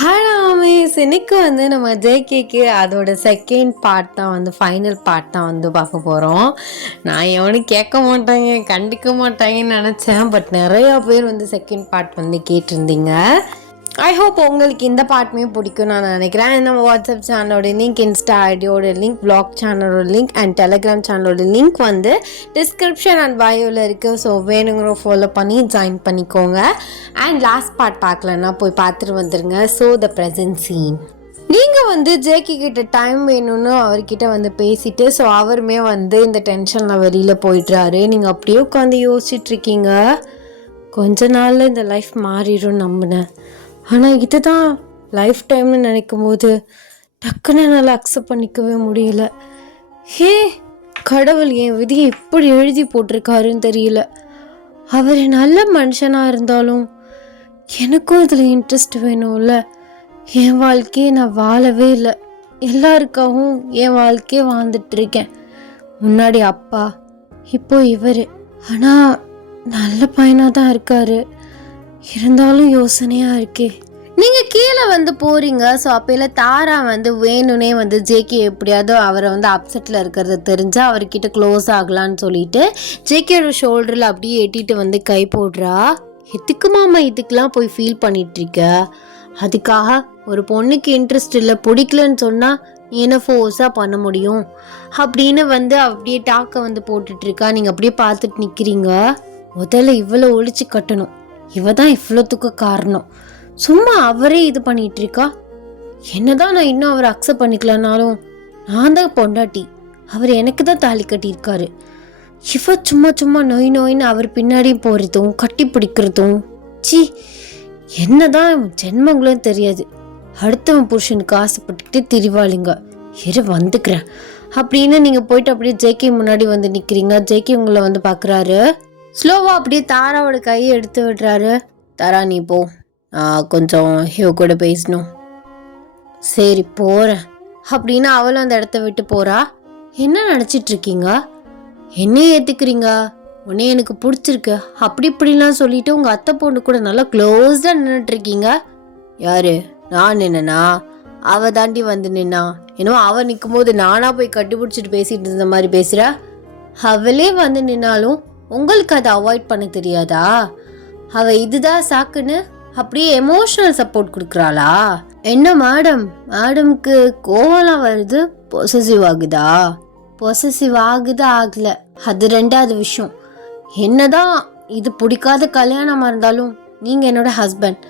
Hello miss, இன்னைக்கு நம்ம ஜேகேக்கு அதோட செகண்ட் பார்ட் தான் ஃபைனல் பார்ட் தான் பார்க்க போகிறோம். நான் எவனும் கேட்க மாட்டாங்க கண்டுக்க மாட்டாங்கன்னு நினச்சேன். பட் நிறையா பேர் செகண்ட் பார்ட் கேட்டிருந்தீங்க. ஐ ஹோப் உங்களுக்கு இந்த பார்ட்டுமே பிடிக்கும் நான் நினைக்கிறேன். நம்ம வாட்ஸ்அப் சேனலோட லிங்க், இன்ஸ்டா ஐடியோட லிங்க், பிளாக் சேனலோட லிங்க் அண்ட் டெலிகிராம் சேனலோட லிங்க் டிஸ்கிரிப்ஷன் அண்ட் பயோவில் இருக்குது. ஸோ வேணுங்கிற ஃபாலோ பண்ணி ஜாயின் பண்ணிக்கோங்க. அண்ட் லாஸ்ட் பார்ட் பார்க்கலன்னா போய் பார்த்துட்டு வந்துடுங்க. ஸோ த ப்ரெசன்ட் சீன், நீங்கள் ஜேகே கிட்ட டைம் வேணும்னு அவர்கிட்ட பேசிட்டு, ஸோ அவருமே இந்த டென்ஷனில் வெளியில் போயிடுறாரு. நீங்கள் அப்படியே உட்காந்து யோசிச்சுட்ருக்கீங்க, கொஞ்ச நாளில் இந்த லைஃப் மாறிடும் நம்பினேன். ஆனால் இதுதான் லைஃப் டைம்னு நினைக்கும் போது டக்குன்னு என்னால் அக்செப்ட் பண்ணிக்கவே முடியல. ஹே கடவுள், என் விதியை எப்படி எழுதி போட்டிருக்காருன்னு தெரியல. அவர் நல்ல மனுஷனாக இருந்தாலும் எனக்கும் இதில் இன்ட்ரெஸ்ட் வேணும்ல. என் வாழ்க்கையை நான் வாழவே இல்லை, எல்லாருக்காகவும் என் வாழ்க்கையை வாழ்ந்துட்டுருக்கேன். முன்னாடி அப்பா, இப்போ இவர். ஆனால் நல்ல பையனாக தான் இருக்காரு, இருந்தாலும் யோசனையாக இருக்கே. நீங்கள் கீழே போகிறீங்க. ஸோ அப்போல தாரா வேணும்னே ஜேகே எப்படியாவது அவரை அப்செட்டில் இருக்கிறத தெரிஞ்சு அவர்கிட்ட க்ளோஸ் ஆகலான்னு சொல்லிட்டு ஜேகேயோட ஷோல்டரில் அப்படியே எட்டிட்டு கை போடுறா. எதுக்கு மாமா இதுக்கெலாம் போய் ஃபீல் பண்ணிகிட்ருக்க? அதுக்காக ஒரு பொண்ணுக்கு இன்ட்ரெஸ்ட் இல்லை, பிடிக்கலன்னு சொன்னால் என்ன ஃபோர்ஸாக பண்ண முடியும் அப்படின்னு அப்படியே டாக்கை போட்டுட்ருக்கா. நீங்கள் அப்படியே பார்த்துட்டு நிற்கிறீங்க. முதல்ல இவ்வளோ ஒழிச்சு கட்டணும், இவ தான் இவ்வளோத்துக்கு காரணம். சும்மா அவரே இது பண்ணிட்டு இருக்கா. என்னதான் நான் இன்னும் அவரை அக்செப்ட் பண்ணிக்கலனாலும் நான் தான் பொண்டாட்டி, அவர் எனக்கு தான் தாலி கட்டியிருக்காரு. இவ சும்மா சும்மா நோய் நோயின்னு அவர் பின்னாடியும் போகிறதும் கட்டி பிடிக்கிறதும், சி என்னதான் ஜென்மங்களும் தெரியாது. அடுத்தவன் புருஷனுக்கு ஆசைப்பட்டுக்கிட்டே திரிவாளிங்க. இரு வந்துக்கிறேன் அப்படின்னு நீங்கள் போயிட்டு அப்படியே ஜேகே முன்னாடி நிற்கிறீங்க. ஜேகே உங்களை பார்க்குறாரு. ஸ்லோவாக அப்படியே தாராவோட கையை எடுத்து விடுறாரு. தாரா நீ போ, நான் கொஞ்சம் ஹியோ கூட பேசணும். சரி போகிறேன் அப்படின்னு அவளும் அந்த இடத்த விட்டு போகிறா. என்ன நினச்சிட்ருக்கீங்க? என்னையே ஏற்றுக்கிறீங்க, உன்னே எனக்கு பிடிச்சிருக்கு அப்படி இப்படிலாம் சொல்லிட்டு உங்கள் அத்தை பொண்ணு கூட நல்லா க்ளோஸ்டாக நின்றுட்டுருக்கீங்க. யாரு? நான் நின்னா? அவள் தாண்டி நின்னா. என்னவோ அவள் நிற்கும் போது நானாக போய் கட்டிப்பிடிச்சிட்டு பேசிகிட்டு இருந்த மாதிரி பேசுகிறா. அவளே நின்னாலும் உங்களுக்கு அதை அவாய்ட் பண்ண தெரியாதா? அவள் இதுதான் சாக்குன்னு அப்படியே எமோஷனல் சப்போர்ட் கொடுக்குறாளா? என்ன மேடம், மேடம்க்கு கோவம்லாம் வருது, பொசசிவ் ஆகுதா? பொசசிவ் ஆகுது ஆகலை, அது ரெண்டாவது விஷயம். என்னதான் இது பிடிக்காத கல்யாணமாக இருந்தாலும் நீங்கள் என்னோட ஹஸ்பண்ட்.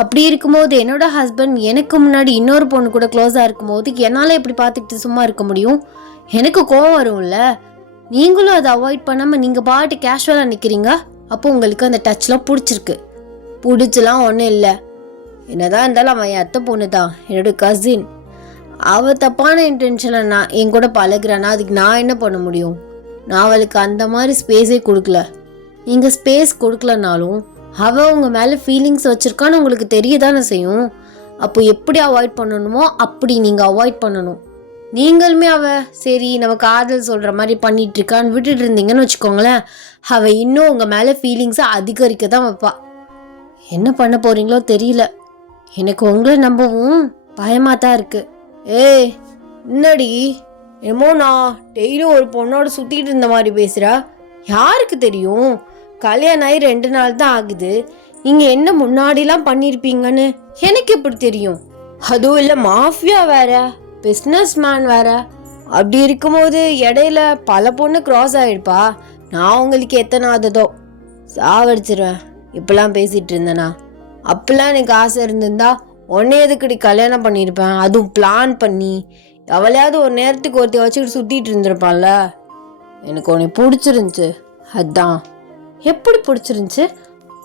அப்படி இருக்கும்போது என்னோட ஹஸ்பண்ட் எனக்கு முன்னாடி இன்னொரு பொண்ணு கூட க்ளோஸாக இருக்கும்போது என்னால் எப்படி பார்த்துக்கிட்டு சும்மா இருக்க முடியும்? எனக்கு கோவம் வரும்ல. நீங்களும் அதை அவாய்ட் பண்ணாமல் நீங்கள் பாட்டு கேஷுவலாக நிற்கிறீங்க. அப்போ உங்களுக்கு அந்த டச்லாம் பிடிச்சிருக்கு. பிடிச்சலாம் ஒன்றும் இல்லை. என்னதான் இருந்தாலும் அவன் என் அத்தை பொண்ணு தான், என்னோட கசின். அவள் தப்பான இன்டென்ஷனில் நான் என் கூட பழகுறானா, அதுக்கு நான் என்ன பண்ண முடியும்? நான் அவளுக்கு அந்த மாதிரி ஸ்பேஸே கொடுக்கல. நீங்கள் ஸ்பேஸ் கொடுக்கலனாலும் அவள் உங்கள் மேலே ஃபீலிங்ஸ் வச்சுருக்கான்னு உங்களுக்கு தெரிய தானே செய்யும். அப்போ எப்படி அவாய்ட் பண்ணணுமோ அப்படி நீங்கள் அவாய்ட் பண்ணணும். நீங்களுமே சரி நம்ம காதல் சொல்கிற மாதிரி பண்ணிட்டு இருக்கான்னு விட்டுட்டு இருந்தீங்கன்னு வச்சுக்கோங்களேன், அவள் இன்னும் உங்கள் மேலே ஃபீலிங்ஸை அதிகரிக்க தான் வைப்பா. என்ன பண்ண போகிறீங்களோ தெரியல. எனக்கு உங்களை நம்பவும் பயமாக தான் இருக்குது. ஏய் என்னடி, என்னமோ நான் டெய்லியும் ஒரு பொண்ணோட சுற்றிட்டு இருந்த மாதிரி பேசுகிறா. யாருக்கு தெரியும், கல்யாணம் ஆகி 2 நாள் தான் ஆகுது. நீங்கள் என்ன முன்னாடிலாம் பண்ணியிருப்பீங்கன்னு எனக்கு எப்படி தெரியும்? அதுவும் இல்லை, மாஃபியா வேற, பிஸ்னஸ் மேன் வேற. அப்படி இருக்கும்போது இடையில பல பொண்ணு க்ராஸ் ஆகிடுப்பா. நான் உங்களுக்கு எத்தனை ஆததோ சாவடிச்சிருவேன். இப்பெல்லாம் பேசிகிட்டு இருந்தேனா? அப்பெல்லாம் எனக்கு ஆசை இருந்திருந்தா உடனே எதுக்கடி கல்யாணம் பண்ணியிருப்பேன், அதுவும் பிளான் பண்ணி. எவளையாவது ஒரு நேரத்துக்கு ஒருத்தி வச்சுக்கிட்டு சுற்றிட்டு இருந்திருப்பான்ல. எனக்கு உன்னை பிடிச்சிருந்துச்சு, அதுதான். எப்படி பிடிச்சிருந்துச்சு?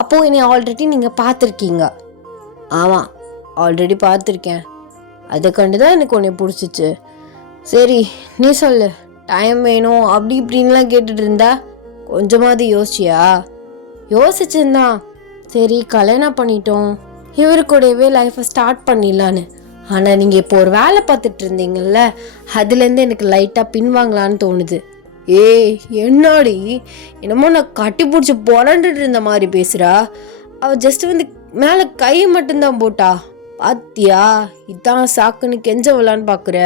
அப்போது என்னை ஆல்ரெடி நீங்கள் பார்த்துருக்கீங்க. ஆமாம், ஆல்ரெடி பார்த்துருக்கேன். அதை கண்டு தான் எனக்கு உன்னை பிடிச்சிச்சு. சரி நீ சொல்லு, டைம் வேணும் அப்படி இப்படின்லாம் கேட்டுட்டு இருந்தா கொஞ்சமாவது யோசிச்சியா? யோசிச்சுருந்தான். சரி கல்யாணம் பண்ணிட்டோம், இவரு கூடவே லைஃப்பை ஸ்டார்ட் பண்ணிடலான்னு. ஆனால் நீங்கள் இப்போ ஒரு வேலை பார்த்துட்டு இருந்தீங்கல்ல, அதுலேருந்து எனக்கு லைட்டாக பின்வாங்கலான்னு தோணுது. ஏய் என்னாடி, என்னமோ நான் கட்டி பிடிச்சி புரண்டுட்டு இருந்த மாதிரி பேசுகிறா. அவள் ஜஸ்ட் மேலே கையை மட்டும்தான் போட்டா. பாத்தியா, இதான் சாக்குன்னு கெஞ்ச விடலான்னு பாக்குற.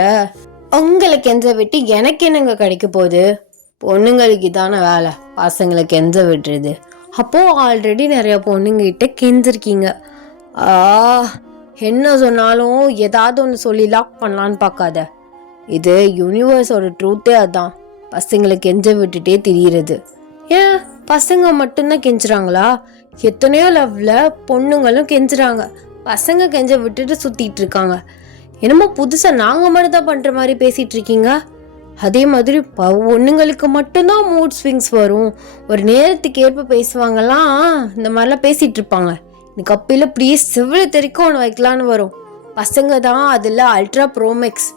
உங்களை கெஞ்ச விட்டு எனக்கு என்னங்க கிடைக்க போகுது? பொண்ணுங்களுக்கு இதான வேலை, பசங்களை கெஞ்ச விட்டுறது. அப்போ ஆல்ரெடி நிறைய பொண்ணுங்கிட்ட கெஞ்சிருக்கீங்க. என்ன சொன்னாலும் ஏதாவது ஒன்று சொல்லி லாக் பண்ணலான்னு பார்க்காத. இது யூனிவர்ஸோட ட்ரூத்தே அதான், பசங்களை கெஞ்ச விட்டுட்டே திரியிறது. ஏன் பசங்க மட்டும்தான் கெஞ்சுறாங்களா? எத்தனையோ லவ்ல பொண்ணுங்களும் கெஞ்சுறாங்க, பசங்க கெஞ்ச விட்டுட்டு சுத்திட்டு இருக்காங்க. என்னமோ புதுசா நாங்க மட்டும் தான் பண்ற மாதிரி பேசிட்டு இருக்கீங்க. அதே மாதிரி பொண்ணுங்களுக்கு மட்டும்தான் மூட் ஸ்விங்ஸ் வரும், ஒரு நேரத்துக்கு ஏற்ப பேசுவாங்கலாம், இந்த மாதிரிலாம் பேசிட்டு இருப்பாங்க. எனக்கு அப்பையில ப்ளீஸ் சிவில தெரிக்கும் ஒன்று வைக்கலான்னு வரும். பசங்க தான் அதில் அல்ட்ரா ப்ரோமேக்ஸ்,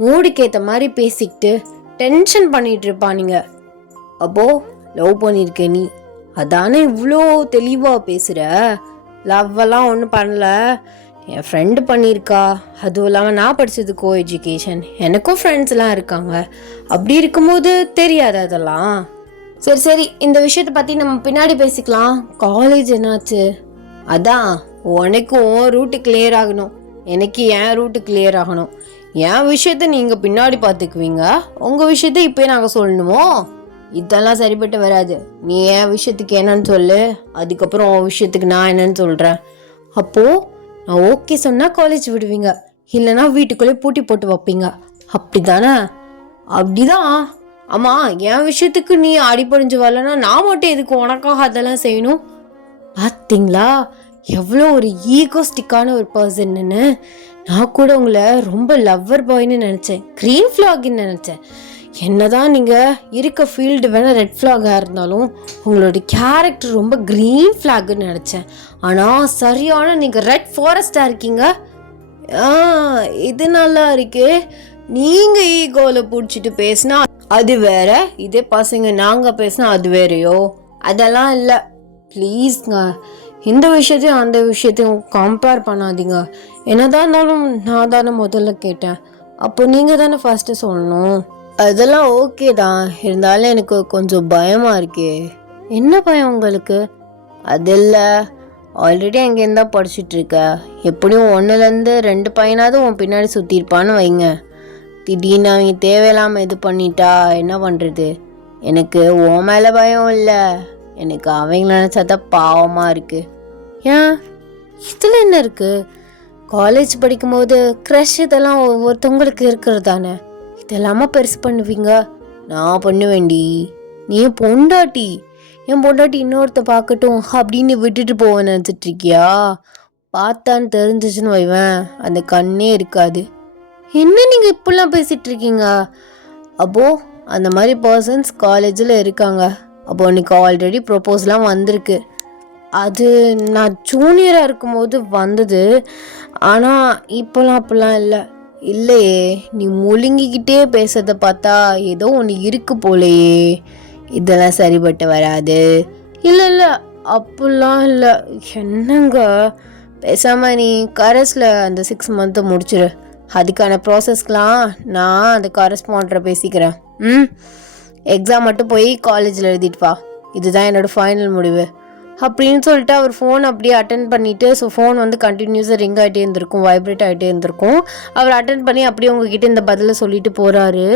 மூடுக்கு ஏற்ற மாதிரி பேசிக்கிட்டு டென்ஷன் பண்ணிட்டு இருப்பானுங்க. அப்போ லவ் பண்ணியிருக்க நீ அதானே இவ்வளோ தெளிவாக பேசுகிற? லவ்வெல்லாம் ஒன்றும் பண்ணல, என் ஃப்ரெண்டு பண்ணியிருக்கா. அதுவும் இல்லாமல் நான் படித்தது கோ எஜுகேஷன், எனக்கும் ஃப்ரெண்ட்ஸ்லாம் இருக்காங்க. அப்படி இருக்கும்போது தெரியாது அதெல்லாம். சரி சரி, இந்த விஷயத்தை பற்றி நம்ம பின்னாடி பேசிக்கலாம். காலேஜ் என்னாச்சு? அதான் உனக்கும் ரூட்டு கிளியர் ஆகணும், எனக்கு என் ரூட்டு கிளியர் ஆகணும். என் விஷயத்த நீங்கள் பின்னாடி பார்த்துக்குவீங்க, உங்கள் விஷயத்த இப்போயே நாங்கள் சொல்லணுமோ? இதெல்லாம் சரிப்பட்டு வராது. நீ என் விஷயத்துக்கு என்னன்னு சொல்லு, அதுக்கப்புறம் உன் விஷயத்துக்கு நான் என்னன்னு சொல்கிறேன். அப்போது நான் ஓகே சொன்னால் காலேஜ் விடுவீங்க, இல்லைனா வீட்டுக்குள்ளே பூட்டி போட்டு வைப்பீங்க, அப்படி தானே? அப்படிதான். ஆமாம், என் விஷயத்துக்கு நீ அடிப்படைஞ்சு வரலன்னா நான் மட்டும் எதுக்கு உனக்காக அதெல்லாம் செய்யணும்? பார்த்தீங்களா எவ்வளோ ஒரு ஈகோஸ்டிக்கான ஒரு பர்சன்னு. நான் கூட உங்களை ரொம்ப லவ்வர் பாய்னு நினச்சேன், க்ரீன் ஃப்ளாக்னு நினச்சேன். என்னதான் நீங்கள் இருக்க ஃபீல்டு வேணால் ரெட் ஃப்ளாகாக இருந்தாலும் உங்களோட கேரக்டர் ரொம்ப க்ரீன் ஃப்ளாகுன்னு நினச்சேன். ஆனால் சரியான நீங்கள் ரெட் ஃபாரஸ்டாக இருக்கீங்க. இது நல்லா இருக்கு. நீங்கள் ஈகோவில் பிடிச்சிட்டு பேசினா அது வேற, இதே பசங்க நாங்கள் பேசினா அது வேறையோ? அதெல்லாம் இல்லை, ப்ளீஸ்ங்க. இந்த விஷயத்தையும் அந்த விஷயத்தையும் கம்பேர் பண்ணாதீங்க. என்னதான் இருந்தாலும் நான் தானே முதல்ல கேட்டேன், அப்போ நீங்கள் தானே ஃபஸ்ட்டு சொல்லணும். அதெல்லாம் ஓகே தான், இருந்தாலும் எனக்கு கொஞ்சம் பயமாக இருக்கே. என்ன பயம் உங்களுக்கு? அது இல்லை, ஆல்ரெடி அங்கேருந்து தான் படிச்சுட்ருக்க, எப்படியும் 1லேருந்து 2 பையனாவது உன் பின்னாடி சுற்றிருப்பான்னு வைங்க. திடீர்னு அவங்க தேவையில்லாமல் இது பண்ணிட்டா என்ன பண்ணுறது? எனக்கு உன் மேலே பயம் இல்லை, எனக்கு அவங்கள நினச்சாதான் பாவமாக இருக்குது. ஏன், இதில் என்ன இருக்குது? காலேஜ் படிக்கும்போது க்ரஷ் இதெல்லாம் ஒவ்வொருத்தவங்களுக்கு இருக்கிறது தானே, இதெல்லாமா பெருசு பண்ணுவீங்க? நான் பண்ணுவேண்டி. நீ என் பொண்டாட்டி, என் பொண்டாட்டி இன்னொருத்த பார்க்கட்டும் அப்படின்னு விட்டுட்டு போவேன்னு நினச்சிட்டு இருக்கியா? பார்த்தான்னு தெரிஞ்சிச்சுன்னு வைவேன், அந்த கண்ணே இருக்காது. என்ன நீங்கள் இப்படிலாம் பேசிகிட்டு இருக்கீங்க? அப்போது அந்த மாதிரி பர்சன்ஸ் காலேஜில் இருக்காங்க. அப்போ உனக்கு ஆல்ரெடி ப்ரொப்போஸ்லாம் வந்திருக்கு. அது நான் ஜூனியராக இருக்கும்போது வந்தது, ஆனால் இப்போலாம் அப்படிலாம் இல்லை. இல்லையே, நீ முழுங்கிக்கிட்டே பேசுறத பார்த்தா ஏதோ ஒன்று இருக்கு போலையே. இதெல்லாம் சரிப்பட்டு வராது. இல்லை இல்லை, அப்படிலாம் இல்லை. என்னங்க, பேசாமல் நீ கரஸில் அந்த 6 மந்த்தை முடிச்சிரு. அதுக்கான ப்ராசஸ்க்கெலாம் நான் அந்த கரஸ்பாண்டரை பேசிக்கிறேன். எக்ஸாம் மட்டும் போய் காலேஜில் எழுதிட்டு வா, இதுதான் என்னோடய ஃபைனல் முடிவு அப்படின்னு சொல்லிட்டு அவர் ஃபோன் அப்படியே அட்டன் பண்ணிவிட்டு, ஸோ ஃபோன் வந்து கண்டினியூஸாக ரிங் ஆகிட்டே இருந்திருக்கும், வைப்ரேட் ஆகிட்டே இருந்திருக்கும். அவர் அட்டன் பண்ணி அப்படியே உங்ககிட்ட இந்த பதிலை சொல்லிட்டு போகிறாரு.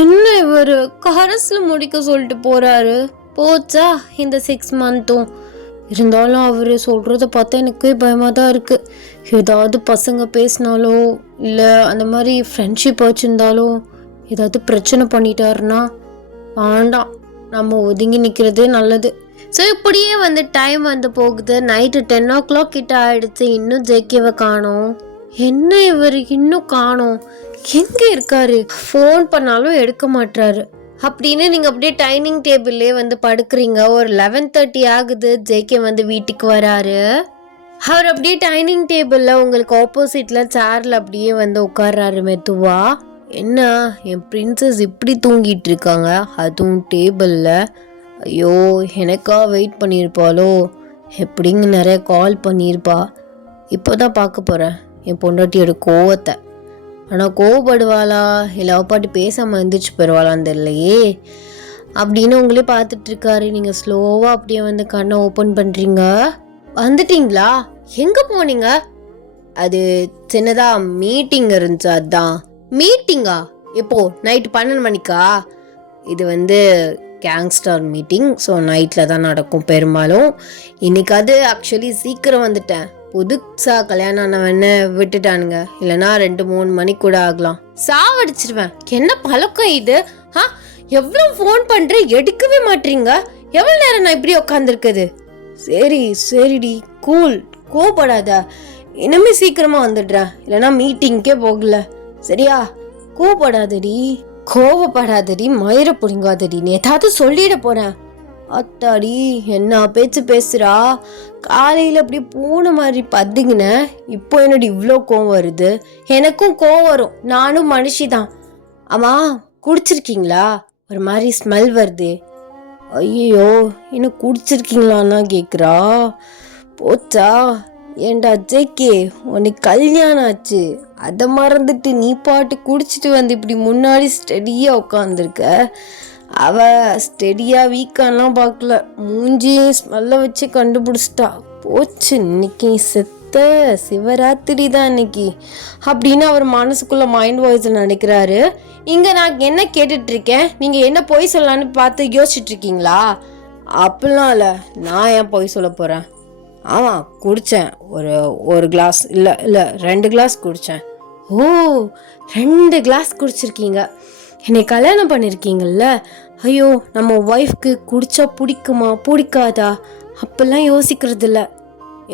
என்ன இவர் கரஸில் முடிக்க சொல்லிட்டு போகிறாரு? போச்சா இந்த 6 மந்த்தும்? இருந்தாலும் அவர் சொல்கிறத பார்த்தா எனக்கு பயமாக தான் இருக்குது. ஏதாவது பசங்க பேசினாலோ இல்லை அந்த மாதிரி ஃப்ரெண்ட்ஷிப் வச்சுருந்தாலோ ஏதாவது பிரச்சனை பண்ணிட்டாருன்னா வேண்டாம், நம்ம ஒதுங்கி நிற்கிறதே நல்லது. ஸோ இப்படியே வந்து டைம் வந்து போகுது. நைட்டு 10 o'clock கிட்ட ஆயிடுச்சு, இன்னும் ஜேகேவை காணோம். என்ன இவர் இன்னும் காணோம், எங்கே இருக்காரு? ஃபோன் பண்ணாலும் எடுக்க மாட்டாரு. அப்படின்னு நீங்கள் அப்படியே டைனிங் டேபிள்லேயே வந்து படுக்கிறீங்க. ஒரு 11:30 ஆகுது, ஜேகே வந்து வீட்டுக்கு வராரு. அவர் அப்படியே டைனிங் டேபிளில் உங்களுக்கு ஆப்போசிட்டில் சேரில் அப்படியே வந்து உட்கார்றாரு மெதுவா. என்ன என் பிரின்சஸ் இப்படி தூங்கிட்டு இருக்காங்க, அதுவும் டேபிளில்? ஐயோ, எனக்கா வெயிட் பண்ணியிருப்பாளோ? எப்படிங்க நிறைய கால் பண்ணியிருப்பா. இப்போ தான் பார்க்க போகிறேன் என் பொண்டாட்டியோட கோவத்தை. ஆனால் கோவப்படுவாளா இல்லை அவப்பாட்டி பேசாமல் எழுந்திரிச்சு போயிடுவாளான்னு தெரியலையே அப்படின்னு உங்களே பார்த்துட்ருக்காரு. நீங்கள் ஸ்லோவாக அப்படியே வந்து கண்ணை ஓப்பன் பண்ணுறீங்க. வந்துட்டீங்களா? எங்கே போனீங்க? அது சின்னதாக மீட்டிங் இருந்துச்சு. அதுதான். மீட்டிங்கா? எப்போ? நைட்டு 12 மணிக்கா? இது கேங்ஸ்டர் மீட்டிங். ஸோ நைட்டில் தான் நடக்கும் பெரும்பாலும். இன்னைக்கு அது ஆக்சுவலி சீக்கிரம் வந்துட்டேன். புதுசாக கல்யாணம் ஆனவன்னு விட்டுட்டானுங்க. இல்லைனா 2-3 மணி கூட ஆகலாம். சாவடிச்சிருவேன். என்ன பழக்கம் இது? எவ்வளோ ஃபோன் பண்ணுறேன், எடுக்கவே மாட்டீங்க. எவ்வளோ நேரம் நான் இப்படி உட்காந்துருக்குது? சரிடி, கூல், கோவப்படாத. இனிமே சீக்கிரமா வந்துடுறேன். இல்லைனா மீட்டிங்கே போகல, சரியா? கோவப்படாதடி, மயிர புடிங்காதடி. நீ ஏதாவது சொல்லிட போறேன். அத்தாடி, என்ன பேச்சு பேசுறா? காலையில அப்படி பூனை மாதிரி பதுங்கின, இப்போ என்னடி இவ்வளோ கோவம் வருது? எனக்கும் கோவம் வரும், நானும் மனுஷிதான். ஆமா, குடிச்சிருக்கீங்களா? ஒரு மாதிரி ஸ்மெல் வருது. ஐயோ, என்ன குடிச்சிருக்கீங்களான்னா கேக்குறா. போச்சா? ஏண்டா ஜேகே, உனக்கு கல்யாணம் ஆச்சு, அதை மறந்துட்டு நீ பாட்டு குடிச்சிட்டு வந்து இப்படி முன்னாடி ஸ்டெடியா உட்காந்துருக்க. அவ ஸ்டெடியா வீக்கான்லாம் பார்க்கல, மூஞ்சியும் ஸ்மெல்ல வச்சு கண்டுபிடிச்சிட்டா. போச்சு, இன்னைக்கு செத்த சிவராத்திரி தான் இன்னைக்கு அப்படின்னு அவர் மனசுக்குள்ள மைண்ட் வாய்ஸ் நினைக்கிறாரு. இங்க நான் என்ன கேட்டுட்டு இருக்கேன், நீங்க என்ன பொய் சொல்லலான்னு பார்த்து யோசிச்சுட்டு இருக்கீங்களா? அப்படிலாம் இல்லை, நான் ஏன் பொய் சொல்ல போறேன்? ஆமாம், குடித்தேன். ஒரு கிளாஸ் இல்லை 2 கிளாஸ் குடித்தேன். ஓ, 2 கிளாஸ் குடிச்சிருக்கீங்க. என்னை கல்யாணம் பண்ணியிருக்கீங்கல்ல? ஐயோ, நம்ம ஒய்ஃப்க்கு குடித்தா பிடிக்குமா பிடிக்காதா அப்பெல்லாம் யோசிக்கிறது இல்லை.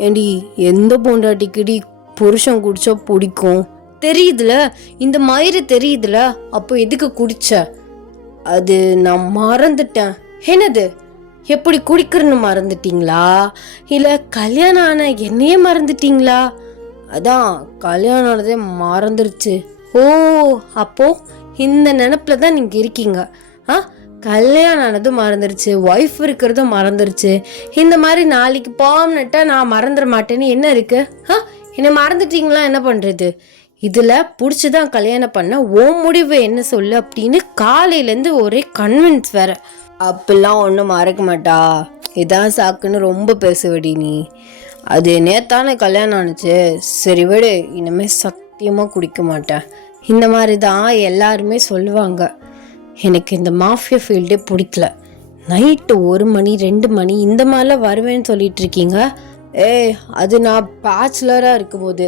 ஏண்டி, எந்த பொண்டாட்டிக்குடி புருஷன் குடித்தா பிடிக்கும்? தெரியுதுல, இந்த மாதிரி தெரியுதுல, அப்போ எதுக்கு குடிச்ச? அது நான் மறந்துட்டேன். என்னது? எப்படி குடிக்கிறன்னு மறந்துட்டீங்களா? இல்லை கல்யாணம் ஆன என்னையே மறந்துட்டீங்களா? அதான், கல்யாணம் ஆனதே மறந்துருச்சு. ஓ, அப்போ இந்த நினப்பில் தான் நீங்கள் இருக்கீங்க. கல்யாணம் ஆனது மறந்துருச்சு, ஒய்ஃப் இருக்கிறதும் மறந்துருச்சு. இந்த மாதிரி நாளைக்கு பாம்னட்டா நான் மறந்துட மாட்டேன்னு என்ன இருக்கு? என்னை மறந்துட்டீங்களா? என்ன பண்ணுறது? இதில் பிடிச்சிதான் கல்யாணம் பண்ண, ஓ முடிவு என்ன சொல்லு அப்படின்னு காலையிலேருந்து ஒரே கன்வின்ஸ் வேற. அப்படிலாம் ஒன்றும் மறக்க மாட்டா, இதான் சாக்குன்னு ரொம்ப பேசுவடி நீ. அது நேத்தானே கல்யாணம் ஆனிச்சு. சரி விடு, இனிமேல் சத்தியமாக குடிக்க மாட்டேன். இந்த மாதிரி தான் எல்லாருமே சொல்லுவாங்க. எனக்கு இந்த மாஃபியா ஃபீல்டே பிடிக்கல. நைட்டு 1 மணி 2 மணி இந்த மாதிரிலாம் வருவேன்னு சொல்லிட்டு இருக்கீங்க. அது நான் பேச்சுலராக இருக்கும்போது.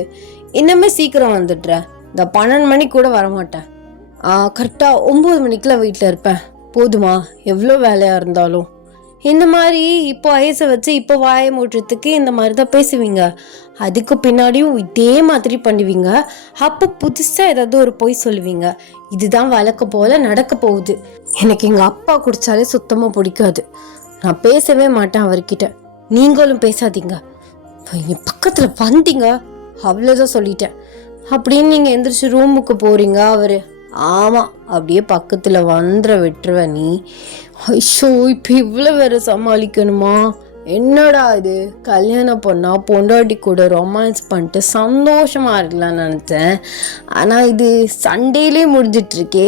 இன்னுமே சீக்கிரம் வந்துடுறேன். இந்த 12 மணிக்கு கூட வரமாட்டேன். கரெக்டாக 9 மணிக்கெலாம் வீட்டில் இருப்பேன். போதுமா? எவ்வளோ வேலையாக இருந்தாலும் இந்த மாதிரி இப்போ வயசை வச்சு இப்போ வாயை மூட்டுறதுக்கு இந்த மாதிரி தான் பேசுவீங்க. அதுக்கு பின்னாடியும் இதே மாதிரி பண்ணுவீங்க. அப்போ புதுசாக ஏதாவது ஒரு பொய் சொல்லுவீங்க. இதுதான் வழக்க போல நடக்க போகுது. எனக்கு எங்கள் அப்பா குடித்தாலே சுத்தமாக பிடிக்காது. நான் பேசவே மாட்டேன் அவர்கிட்ட. நீங்களும் பேசாதீங்க. என் பக்கத்தில் வந்தீங்க அவ்வளோதான் சொல்லிட்டேன் அப்படின்னு நீங்கள் எந்திரிச்சு ரூமுக்கு போகிறீங்க. அவர் ஆமாம், அப்படியே பக்கத்தில் வந்துட விட்டுருவ நீ. ஐயோ, இப்போ இவ்வளோ வேற சமாளிக்கணுமா? என்னடா இது, கல்யாணம் பண்ணா பொண்டாட்டி கூட ரொமான்ஸ் பண்ணிட்டு சந்தோஷமா இருக்கலாம்னு நினச்சேன். ஆனால் இது சண்டேலே முடிஞ்சிட்ருக்கே.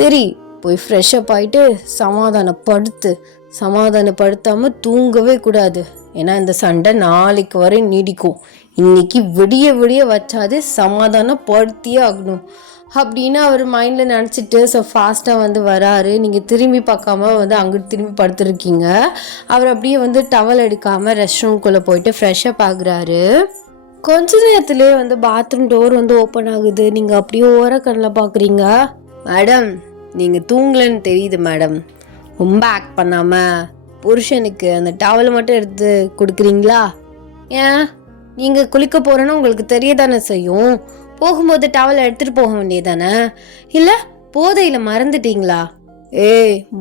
சரி, போய் ஃப்ரெஷ்அப் ஆகிட்டு சமாதானப்படுத்தாமல் தூங்கவே கூடாது. ஏன்னா இந்த சண்டை நாளைக்கு வரை நீடிக்கும். இன்னைக்கு விடிய வச்சாது சமாதானப்படுத்தியே ஆகணும் அப்படின்னு அவர் மைண்டில் நினச்சிட்டு ஸோ ஃபாஸ்ட்டாக வராரு. நீங்கள் திரும்பி பார்க்காம அங்கிட்டு திரும்பி படுத்துருக்கீங்க. அவர் அப்படியே டவல் எடுக்காமல் ரெஸ்ட் ரூம்குள்ளே போயிட்டு ஃப்ரெஷ்அப் ஆகுறாரு. கொஞ்ச நேரத்துலேயே பாத்ரூம் டோர் ஓப்பன் ஆகுது. நீங்கள் அப்படியே ஓரக்கண்ணில் பார்க்குறீங்க. மேடம், நீங்கள் தூங்கலன்னு தெரியுது மேடம். ரொம்ப ஆக்ட் பண்ணாமல் புருஷனுக்கு அந்த டவலை மட்டும் எடுத்து கொடுக்குறீங்களா? ஏன், நீங்கள் குளிக்க போகிறேன்னு உங்களுக்கு தெரிய தானே செய்யும். போகும்போது டவலை எடுத்துகிட்டு போக வேண்டியதானே? இல்லை போதையில் மறந்துட்டீங்களா?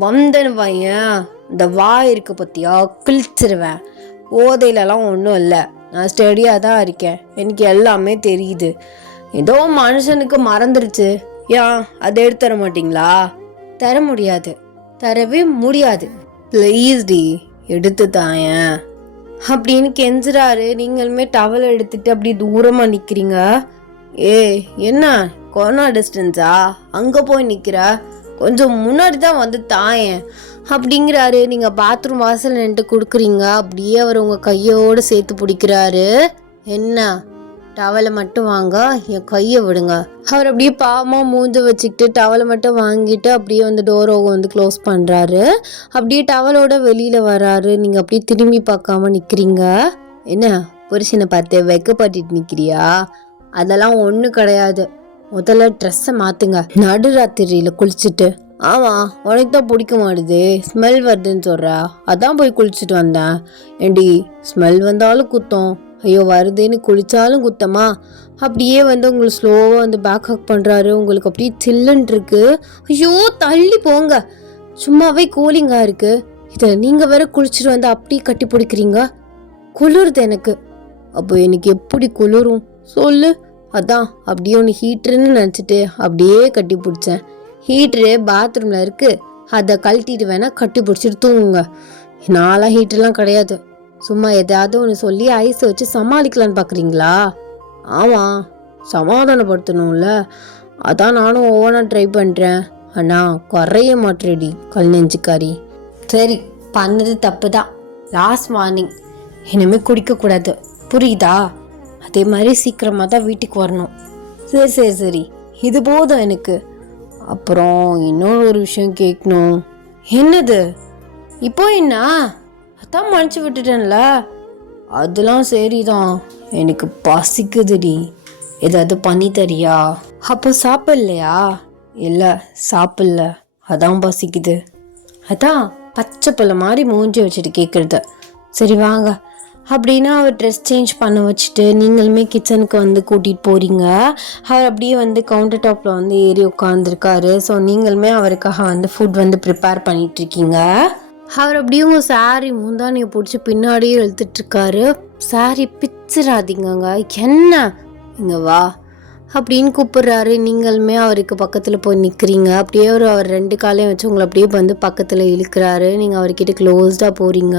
வந்தேன்னு வையன், இந்த வாய் இருக்கு பற்றியா கிழிச்சிருவேன். போதையிலலாம் ஒன்றும் இல்லை, நான் ஸ்டடியாக தான் இருக்கேன். எனக்கு எல்லாமே தெரியுது. ஏதோ மனுஷனுக்கு மறந்துருச்சு. ஏன் அதை எடுத்து தர மாட்டிங்களா? தர முடியாது, தரவே முடியாது. ப்ளீஸ் டி, எடுத்து தாயேன் அப்படின்னு கெஞ்சுறாரு. நீங்களுமே டவல் எடுத்துட்டு அப்படி தூரமாக நிற்கிறீங்க. என்ன கொரோனா டிஸ்டன்ஸா? அங்கே போய் நிற்கிற, கொஞ்சம் முன்னாடி தான் தாயேன் அப்படிங்கிறாரு. நீங்கள் பாத்ரூம் வாசல் நின்று கொடுக்குறீங்க. அப்படியே அவர் உங்கள் கையோடு சேர்த்து பிடிக்கிறாரு. என்ன டவலை மட்டும் வாங்க, என் கையை விடுங்க. அவர் அப்படியே பாவமாக மூஞ்ச வச்சுக்கிட்டு டவலை மட்டும் வாங்கிட்டு அப்படியே வந்து டோரை வந்து க்ளோஸ் பண்ணுறாரு. அப்படியே டவலோட வெளியில் வராரு. நீங்கள் அப்படியே திரும்பி பார்க்காம நிற்கிறீங்க. என்ன புருஷனை பார்த்து வெக்கப்பட்டுட்டு நிற்கிறியா? அதெல்லாம் ஒன்றும் கிடையாது. முதல்ல ட்ரெஸ்ஸை மாற்றுங்க. நடுராத்திரியில் குளிச்சுட்டு. ஆமாம், உனக்கு தான் பிடிக்க மாட்டுது, ஸ்மெல் வருதுன்னு சொல்கிறா, அதான் போய் குளிச்சுட்டு வந்தேன். ஏண்டி ஸ்மெல் வந்தாலும் குத்தம், ஐயோ வருதுன்னு குளித்தாலும் குத்தமா? அப்படியே வந்து உங்களுக்கு ஸ்லோவாக வந்து பேக் ஹக் பண்ணுறாரு. உங்களுக்கு அப்படியே சில்லுன்னு இருக்கு. ஐயோ தள்ளி போங்க, சும்மாவே கூலிங்காக இருக்குது. இதை நீங்கள் வேற குளிச்சுட்டு வந்து அப்படியே கட்டி பிடிக்கிறீங்க. குளிருது எனக்கு. அப்போ எனக்கு எப்படி குளிரும் சொல்லு? அதான் அப்படியே ஒன்று ஹீட்டருன்னு நினச்சிட்டு அப்படியே கட்டி பிடிச்சேன். ஹீட்ரு பாத்ரூமில் இருக்குது, அதை கழட்டிட்டு வேணால் கட்டி பிடிச்சிட்டு தூங்குங்க. நான்லாம் ஹீட்டர்லாம் கிடையாது. சும்மா எதாவது ஒன்று சொல்லி ஐஸ் வச்சு சமாளிக்கலான்னு பார்க்குறீங்களா? ஆமாம், சமாதானப்படுத்தணும்ல, அதான் நானும் ஓவனாக ட்ரை பண்ணுறேன். ஆனால் குறைய மாட்டேடி கல் நெஞ்சுக்காரி. சரி, பண்ணது தப்பு தான். லாஸ்ட் மார்னிங் இனிமேல் குடிக்கக்கூடாது, புரியுதா? அதே மாதிரி சீக்கிரமாக தான் வீட்டுக்கு வரணும். சரி சரி சரி, இது போதும் எனக்கு. அப்புறம் இன்னொரு விஷயம் கேட்கணும். என்னது? இப்போ என்ன? அதான் மன்னிச்சு விட்டுட்டேன்ல. அதெல்லாம் சரிதான், எனக்கு பசிக்குதுடி, ஏதாவது பண்ணி தரியா? அப்போ சாப்பிட்லையா? இல்லை சாப்பிடல, அதான் பசிக்குது. அதான் பச்சை பிள்ளை மாதிரி மூஞ்சி வச்சுட்டு கேட்குறது. சரி வாங்க அப்படின்னா அவர் ட்ரெஸ் சேஞ்ச் பண்ண வச்சுட்டு நீங்களுமே கிச்சனுக்கு வந்து கூட்டிகிட்டு போகிறீங்க. அவர் அப்படியே வந்து கவுண்டர் டாப்பில் வந்து ஏறி உட்காந்துருக்காரு. ஸோ நீங்களுமே அவருக்காக வந்து ஃபுட் வந்து ப்ரிப்பேர் பண்ணிகிட்ருக்கீங்க. அவர் அப்படியே உங்கள் சாரி முந்தானியை பிடிச்சி பின்னாடியே இழுத்துட்ருக்காரு. சாரி பிச்சிடாதீங்கங்க, என்ன இங்கே வா அப்படின்னு கூப்பிட்றாரு. நீங்களுமே அவருக்கு பக்கத்தில் போய் நிற்கிறீங்க. அப்படியே அவர் 2 காலையும் வச்சு உங்களை அப்படியே வந்து பக்கத்தில் இழுக்கிறாரு. நீங்கள் அவர்கிட்ட க்ளோஸ்டாக போகிறீங்க.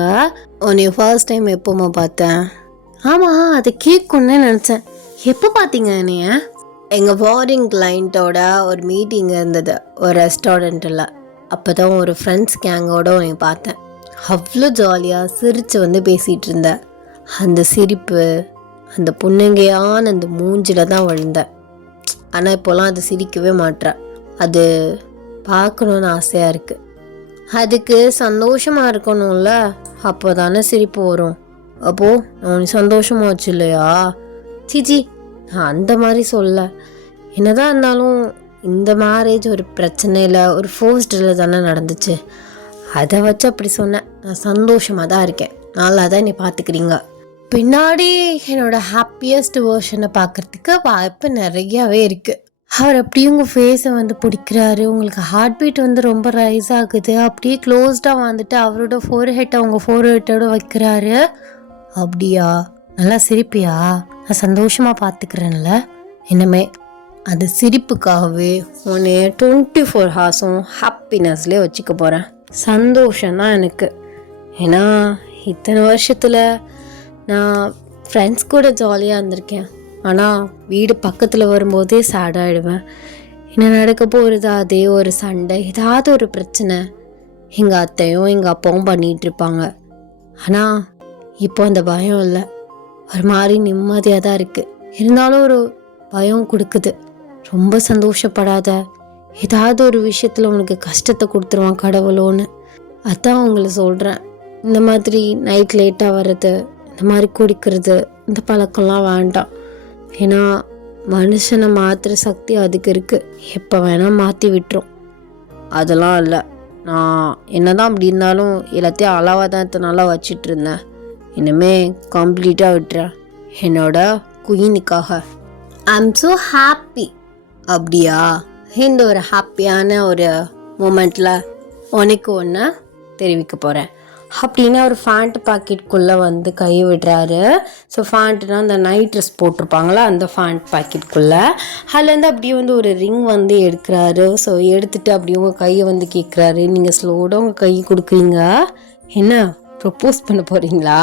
உன்னைய ஃபர்ஸ்ட் டைம் எப்போம்மா பார்த்தேன்? ஆமாம், அதை கேட்கணுன்னு நினச்சேன். எப்போ பார்த்தீங்க என்னைய? எங்கள் ஃபாரின் கிளைண்ட்டோட ஒரு மீட்டிங் இருந்தது ஒரு ரெஸ்டாரண்ட்டில். அப்போ தான் ஒரு ஃப்ரெண்ட்ஸ் கேங்கோட உன்னை பார்த்தேன். அவ்வளோ ஜாலியாக சிரித்து வந்து பேசிகிட்டு இருந்தேன். அந்த சிரிப்பு, அந்த புன்னங்கையான அந்த மூஞ்சில் தான் விழுந்தேன். ஆனால் இப்போலாம் அது சிரிக்கவே மாட்டேன். அது பார்க்கணுன்னு ஆசையாக இருக்குது. அதுக்கு சந்தோஷமாக இருக்கணும்ல, அப்போ தானே சிரிப்பு வரும். அப்போது நான் சந்தோஷமாக வச்சு இல்லையா? சிச்சி, நான் அந்த மாதிரி சொல்ல. என்னதான் இருந்தாலும் இந்த மேரேஜ் ஒரு பிரச்சனையில் ஒரு ஃபோர்ஸ்டில் தானே நடந்துச்சு. அதை வச்சு அப்படி சொன்னேன். நான் சந்தோஷமாக தான் இருக்கேன், நல்லா தான் என்னை பார்த்துக்கிறீங்க. பின்னாடி என்னோட ஹாப்பியஸ்ட் வேர்ஷனை பார்க்குறதுக்கு வாய்ப்பு நிறையாவே இருக்குது. அவர் அப்படியே உங்கள் ஃபேஸை வந்து பிடிக்கிறாரு. உங்களுக்கு ஹார்ட் பீட் வந்து ரொம்ப ரைஸ் ஆகுது. அப்படியே க்ளோஸ்டாக வந்துட்டு அவரோட ஃபோர்ஹெட்டை உங்கள் ஃபோர்ஹெட்டோட வைக்கிறாரு. அப்படியா? நல்லா சிரிப்பியா? நான் சந்தோஷமாக பார்த்துக்கிறேன்ல இனிமே. அது சிரிப்புக்காகவே உன்னை 24 ஹார்ஸும் ஹாப்பினஸ்லேயே வச்சுக்க போகிறேன். சந்தோஷம்தான் எனக்கு. ஏன்னா இத்தனை வருஷத்தில் நான் ஃப்ரெண்ட்ஸ் கூட ஜாலியாக இருந்திருக்கேன். ஆனால் வீடு பக்கத்தில் வரும்போதே சேடாகிடுவேன். என்ன நடக்க போகிறது அதே ஒரு சண்டை, ஏதாவது ஒரு பிரச்சனை எங்கள் அத்தையும் எங்கள் அப்பாவும் பண்ணிகிட்ருப்பாங்க. ஆனால் இப்போ அந்த பயம் இல்லை. ஒரு மாதிரி நிம்மதியாக தான் இருக்குது. இருந்தாலும் ஒரு பயம் கொடுக்குது. ரொம்ப சந்தோஷப்படாத, ஏதாவது ஒரு விஷயத்தில் உனக்கு கஷ்டத்தை கொடுத்துருவான் கடவுளோன்னு. அதான் உங்களை சொல்கிறேன், இந்த மாதிரி நைட் லேட்டாக வர்றது, இந்த மாதிரி குடிக்கிறது, இந்த பழக்கம்லாம் வேண்டாம். ஏன்னா மனுஷனை மாற்றுற சக்தி அதுக்கு இருக்குது. எப்போ வேணால் மாற்றி விட்டுரும். அதெல்லாம் இல்லை. நான் என்னதான் அப்படி இருந்தாலும் எல்லாத்தையும் அளவாக தான் இத்தனை நாளாக வச்சிட்டு இருந்தேன். இனிமேல் கம்ப்ளீட்டாக விட்டுறேன் என்னோட குயினுக்காக. I am so happy. அப்படியா? இந்த ஒரு ஹாப்பியான ஒரு மூமெண்ட்டில் உனக்கு ஒன்று தெரிவிக்க போகிறேன் அப்படின்னு ஒரு ஃபேண்ட் பாக்கெட்டுக்குள்ளே வந்து கை விடுறாரு. ஸோ ஃபேண்ட்னா அந்த நைட் ட்ரெஸ் போட்டிருப்பாங்களா, அந்த ஃபேண்ட் பாக்கெட்டுக்குள்ளே அதுலேருந்து அப்படியே வந்து ஒரு ரிங் வந்து எடுக்கிறாரு. ஸோ எடுத்துகிட்டு அப்படியே உங்கள் கையை வந்து கேட்குறாரு. நீங்கள் ஸ்லோடாக உங்கள் கை கொடுக்குறீங்க. என்ன ப்ரப்போஸ் பண்ண போகிறீங்களா?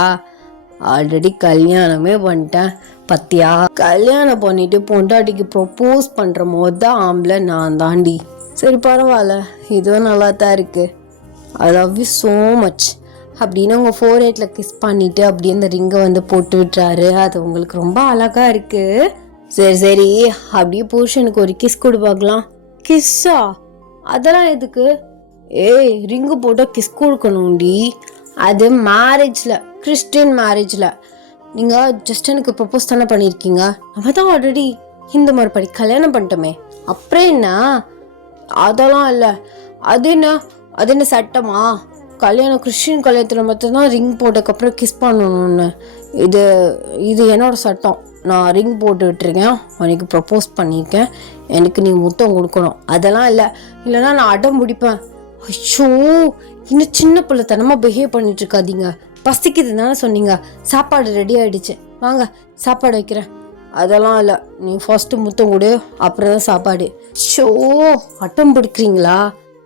ஆல்ரெடி கல்யாணமே பண்ணிட்டேன் பத்தியா? கல்யாணம் பண்ணிட்டு பொண்டாட்டிக்கு ப்ரப்போஸ் பண்ணுற தான் ஆம்பளை நான் தாண்டி. சரி பரவாயில்ல, இதுவும் நல்லா தான் இருக்குது. I love you so much அப்படின்னு உங்கள் ஃபோர்ஹெட்டில் கிஸ் பண்ணிவிட்டு அப்படியே அந்த ரிங்கை வந்து போட்டு விட்டுறாரு. அது உங்களுக்கு ரொம்ப அழகாக இருக்குது. சரி சரி, அப்படியே புருஷனுக்கு ஒரு கிஸ் கொடு பார்க்கலாம். கிஸ்ஸா? அதெல்லாம் எதுக்கு? ஏய், ரிங்கு போட்டால் கிஸ் கொடுக்கணும்டி. அது மேரேஜில், கிறிஸ்டின் மேரேஜில். நீங்கள் ஜஸ்ட் எனக்கு ப்ரப்போஸ் தானே பண்ணியிருக்கீங்க. நம்ம தான் ஆல்ரெடி இந்த மாதிரி கல்யாணம் பண்ணிட்டோமே, அப்புறம் என்ன? அதெல்லாம் இல்லை. அது என்ன சட்டமா? கல்யாணம் கிறிஸ்டின் கல்யாணத்தில் மட்டும்தான் ரிங் போட்டதுக்கப்புறம் கிஸ் பண்ணணும்னு. இது என்னோட சட்டம். நான் ரிங் போட்டு விட்டுருக்கேன், உனக்கு ப்ரப்போஸ் பண்ணியிருக்கேன், எனக்கு நீ முத்தம் கொடுக்கணும். அதெல்லாம் இல்லைன்னா நான் அடம் பிடிப்பேன். ஐயோ, இன்னும் சின்ன பிள்ளைத்தனமாக பிஹேவ் பண்ணிட்டு இருக்காதீங்க. பசிக்குது தானே சொன்னீங்க, சாப்பாடு ரெடி ஆகிடுச்சு, வாங்க சாப்பாடு வைக்கிறேன். அதெல்லாம் இல்லை, நீ ஃபர்ஸ்ட்டு முத்தம் கொடு, அப்புறம் தான் சாப்பாடு. ஷோ, அடம் பிடிக்கிறீங்களா?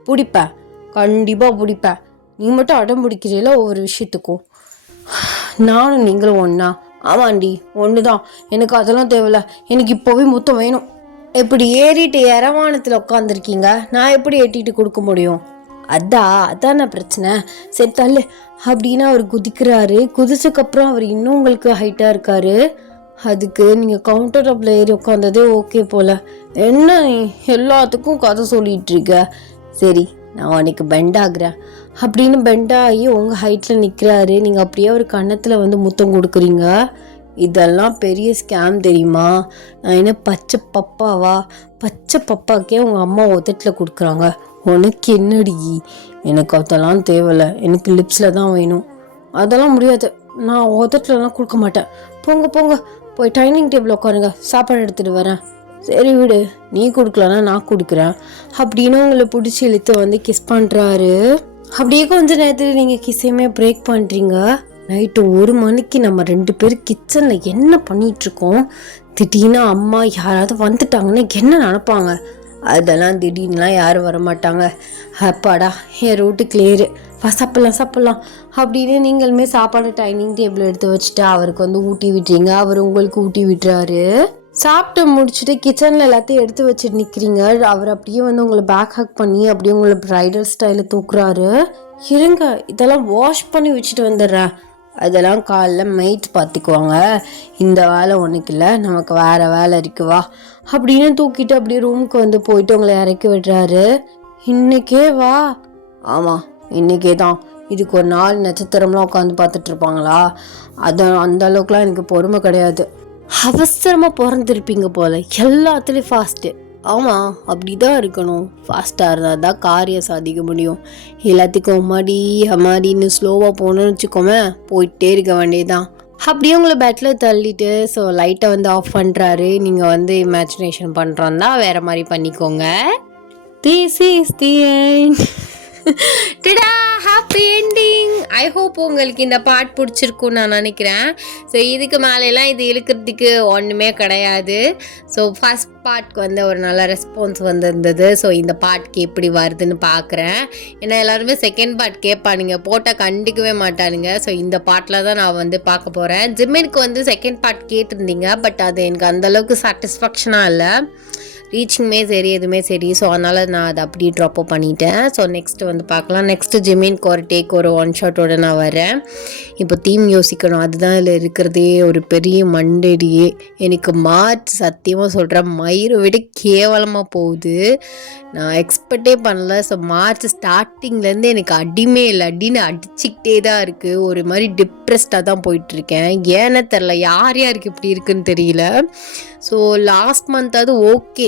பிடிப்பேன், கண்டிப்பாக பிடிப்பேன். நீ மட்டும் அடம் பிடிக்கிறீங்களா ஒவ்வொரு விஷயத்துக்கும்? நானும் நீங்களும் ஒன்றா? ஆமாண்டி, ஒன்று தான். எனக்கு அதெல்லாம் தேவையில்ல, எனக்கு இப்போவே முத்தம் வேணும். எப்படி ஏறிட்டு இரவானத்தில் உட்காந்துருக்கீங்க, நான் எப்படி ஏற்றிட்டு கொடுக்க முடியும்? அதான பிரச்சனை. சரி தள்ளு அப்படின்னு அவர் குதிக்கிறாரு. குதிச்சக்கப்புறம் அவர் இன்னும் உங்களுக்கு ஹைட்டாக இருக்காரு. அதுக்கு நீங்கள் கவுண்டர் டாப்பில் ஏறி உட்காந்ததே ஓகே போல். என்ன எல்லாத்துக்கும் கதை சொல்லிகிட்டு இருக்க? சரி, நான் உனக்கு பெண்ட் ஆகுறேன் அப்படின்னு பெண்ட் ஆகி உங்கள் ஹைட்டில் நிற்கிறாரு. நீங்கள் அப்படியே ஒரு கன்னத்தில் வந்து முத்தம் கொடுக்குறீங்க. இதெல்லாம் பெரிய ஸ்கேம் தெரியுமா? நான் என்ன பச்சை பப்பாவா? பச்சை பப்பாக்கே உங்கள் அம்மா உதட்டில் கொடுக்குறாங்க. உனக்கு என்னடி? எனக்கு அதெல்லாம் தேவையில்லை, எனக்கு லிப்ஸில் தான் வேணும். அதெல்லாம் முடியாது, நான் உதட்டிலலாம் கொடுக்க மாட்டேன். போங்க போய் டைனிங் டேபிள் உட்காருங்க, சாப்பாடு எடுத்துகிட்டு வரேன். சரி விடு, நீ கொடுக்கலன்னா நான் கொடுக்குறேன் அப்படின்னு உங்களை பிடிச்சி இழுத்து வந்து கிஸ் பண்ணுறாரு. அப்படியே கொஞ்ச நேரத்தில் நீங்கள் கிஸ்ஸையுமே பிரேக் பண்ணுறீங்க. நைட்டு 1 மணிக்கு நம்ம 2 பேரும் கிச்சனில் என்ன பண்ணிகிட்ருக்கோம். திடீர்னு அம்மா யாராவது வந்துட்டாங்கன்னா என்ன நினப்பாங்க? அதெல்லாம் திடீர்னுலாம் யாரும் வரமாட்டாங்க. அப்பாடா, என் ரூட்டு கிளியரு, சாப்பிட்லாம் அப்படின்னு நீங்களுமே சாப்பாடு டைனிங் டேபிள் எடுத்து வச்சுட்டு அவருக்கு வந்து ஊட்டி விட்டுறீங்க. அவர் உங்களுக்கு ஊட்டி விட்டுறாரு. சாப்பிட்டு முடிச்சுட்டு கிச்சனில் எல்லாத்தையும் எடுத்து வச்சுட்டு நிற்கிறீங்க. அவர் அப்படியே வந்து உங்களை பேக் ஹக் பண்ணி அப்படியே உங்களை ப்ரைடல் ஸ்டைலில் தூக்குறாரு. இருங்க, இதெல்லாம் வாஷ் பண்ணி வச்சுட்டு வந்துடுறேன், அதெல்லாம் காலைல மெய்ட் பார்த்துக்குவாங்க, இந்த வேலை உனக்கு இல்லை, நமக்கு வேறு வேலை இருக்குவா அப்படின்னு தூக்கிட்டு அப்படியே ரூமுக்கு வந்து போயிட்டு உங்களை இறக்கி விடுறாரு. இன்னைக்கே வா? ஆமாம், இன்றைக்கே தான். இதுக்கு ஒரு 4 நட்சத்திரம்லாம் உட்காந்து பார்த்துட்டு இருப்பாங்களா? அந்த அளவுக்குலாம் எனக்கு பொறுமை கிடையாது. அவசரமாக பிறந்திருப்பீங்க போல், எல்லாத்துலேயும் ஃபாஸ்ட்டு. ஆமாம், அப்படி தான் இருக்கணும். ஃபாஸ்ட்டாக இருந்தால் தான் காரியம் சாதிக்க முடியும். எல்லாத்துக்கும் அம்மாடின்னு ஸ்லோவாக போகணுன்னு வச்சுக்கோமே, போயிட்டே இருக்க வேண்டியதுதான். அப்படியே உங்களை பெட்டில் தள்ளிட்டு ஸோ லைட்டை வந்து ஆஃப் பண்ணுறாரு. நீங்கள் வந்து இமேஜினேஷன் பண்ணுறோன்னா வேறு மாதிரி பண்ணிக்கோங்க. This is the end. டடா, ஹாப்பி எண்டிங். ஐ ஹோப் உங்களுக்கு இந்த பார்ட் பிடிச்சிருக்குன்னு நான் நினைக்கிறேன். ஸோ இதுக்கு மேலெலாம் இது இழுக்கிறதுக்கு ஒன்றுமே கிடையாது. ஸோ ஃபஸ்ட் பார்ட்க்கு வந்து ஒரு நல்ல ரெஸ்பான்ஸ் வந்திருந்தது. ஸோ இந்த பார்ட்க்கு எப்படி வருதுன்னு பார்க்குறேன். ஏன்னா எல்லாருமே செகண்ட் பார்ட் கேட்பானுங்க, போட்டால் கண்டுக்கவே மாட்டானுங்க. ஸோ இந்த பார்ட்டில் தான் நான் வந்து பார்க்க போகிறேன். ஜிம்மினுக்கு வந்து செகண்ட் பார்ட் கேட்டிருந்தீங்க, பட் அது எனக்கு அந்தளவுக்கு சாட்டிஸ்ஃபேக்ஷனாக இல்லை. ரீச்சிங்குமே சரி, எதுவுமே சரி. ஸோ அதனால் நான் அதை அப்படியே ட்ராப் பண்ணிட்டேன். ஸோ நெக்ஸ்ட்டு வந்து பார்க்கலாம். நெக்ஸ்ட்டு ஜிம்மினுக்கு ஒரு டேக் ஒரு 1 ஷாட்டோடு நான் வரேன். இப்போ தீம் யோசிக்கணும், அதுதான் இதில் இருக்கிறதே ஒரு பெரிய மண்டடியே. எனக்கு மார்ச் சத்தியமாக சொல்கிறேன், மயிரை விட கேவலமாக போகுது. நான் எக்ஸ்பெக்டே பண்ணல. ஸோ மார்ச் ஸ்டார்டிங்லேருந்து எனக்கு அடிமே இல்லை, அடின்னு அடிச்சுக்கிட்டே தான் இருக்குது. ஒரு மாதிரி டிப்ரெஸ்டாக தான் போயிட்டுருக்கேன். ஏன்னு தெரில, யாருக்கு இப்படி இருக்குன்னு தெரியல. ஸோ லாஸ்ட் மந்தாவது ஓகே,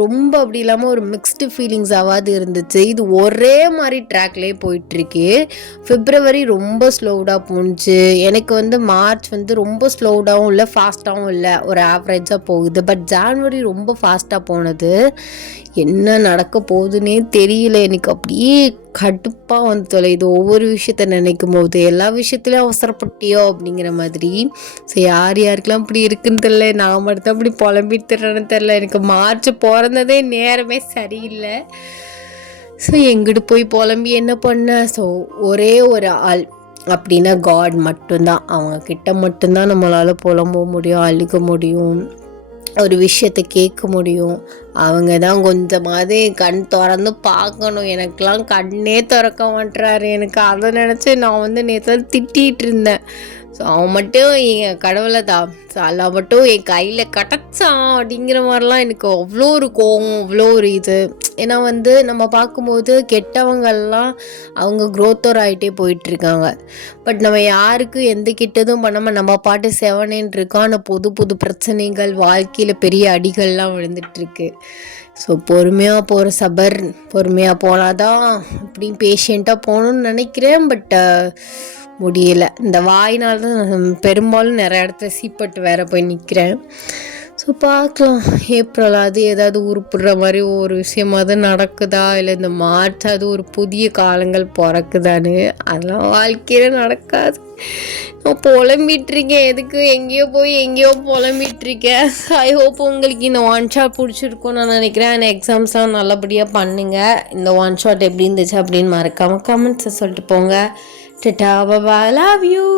ரொம்ப அப்படி இல்லாமல் ஒரு மிக்ஸ்டு ஃபீலிங்ஸாவது இருந்துச்சு. இது ஒரே மாதிரி ட்ராக்லேயே போயிட்டுருக்கு. பிப்ரவரி ரொம்ப ஸ்லோடாக போணுச்சு. எனக்கு வந்து மார்ச் வந்து ரொம்ப ஸ்லோடாகவும் இல்லை, ஃபாஸ்ட்டாகவும் இல்லை, ஒரு ஆவரேஜாக போகுது. பட் ஜான்வரி ரொம்ப ஃபாஸ்ட்டாக போனது. என்ன நடக்க போகுதுன்னே தெரியல. எனக்கு அப்படியே கடுப்பாக வந்து தொலையுது ஒவ்வொரு விஷயத்த நினைக்கும் போது. எல்லா விஷயத்துலையும் அவசரப்பட்டியோ அப்படிங்கிற மாதிரி. ஸோ யாருக்கெல்லாம் இப்படி இருக்குன்னு தெரில, நான் மட்டும் அப்படி புலம்பிட்டு தர்றேன்னு தெரில. எனக்கு மார்ச் பிறந்ததே நேரமே சரியில்லை. ஸோ எங்கிட்டு போய் புலம்பி என்ன பண்ண? ஸோ ஒரே ஒரு ஆள் அப்படின்னா காட் மட்டும்தான். அவங்க கிட்ட மட்டும்தான் நம்மளால் புலம்ப முடியும், அழுக முடியும். ஒரு விஷயத்தை கேட்க முடியும். அவங்க தான் கொஞ்சமாவது கண் திறந்து பார்க்கணும். எனக்கெலாம் கண்ணே திறக்க மாட்டுறாரு. எனக்கு அதை நினச்சி நான் வந்து நேற்று திட்டிகிட்டு இருந்தேன். ஸோ அவன் மட்டும் என் கடவுளை தான், ஸோ அல்லா மட்டும் என் கையில் கிடச்சான் அப்படிங்கிற மாதிரிலாம் எனக்கு அவ்வளோ ஒரு கோவம், அவ்வளோ ஒரு இது. ஏன்னா வந்து நம்ம பார்க்கும்போது கெட்டவங்கள்லாம் அவங்க க்ரோத்தர் ஆகிட்டே போயிட்டுருக்காங்க. பட் நம்ம யாருக்கும் எந்த கெட்டதும் பண்ணாமல் நம்ம பாட்டு செவனேன்னு இருக்கோம். ஆனால் புது புது பிரச்சனைகள், வாழ்க்கையில் பெரிய அடிகள்லாம் விழுந்துட்டுருக்கு. ஸோ பொறுமையாக போகிற சபர், பொறுமையாக போனால் தான் அப்படின்னு பேஷண்ட்டாக போகணுன்னு நினைக்கிறேன். பட் முடியலை. இந்த வாயினால் தான் நான் பெரும்பாலும் நிறைய இடத்துல சீப்பட்டு வேற போய் நிற்கிறேன். ஸோ பார்க்கலாம், ஏப்ரலாவது ஏதாவது உருப்பிடுற மாதிரி ஒரு விஷயமாவது நடக்குதா, இல்லை இந்த மார்ச்சாவது ஒரு புதிய காலங்கள் பிறக்குதான்னு. அதெல்லாம் வாழ்க்கையில் நடக்காது. நான் புலம்பிகிட்ருக்கேன், எதுக்கு எங்கேயோ போய் எங்கேயோ புலம்பிகிட்ருக்கேன். ஐ ஹோப் உங்களுக்கு இந்த ஒன் ஷாட் பிடிச்சிருக்கும்னு நான் நினைக்கிறேன். ஆனால் எக்ஸாம்ஸ்லாம் நல்லபடியாக பண்ணுங்கள். இந்த ஒன் ஷாட் எப்படி இருந்துச்சு அப்படின்னு மறக்காமல் கமெண்ட்ஸை சொல்லிட்டு போங்க. Ta-ta, bye-bye, love you.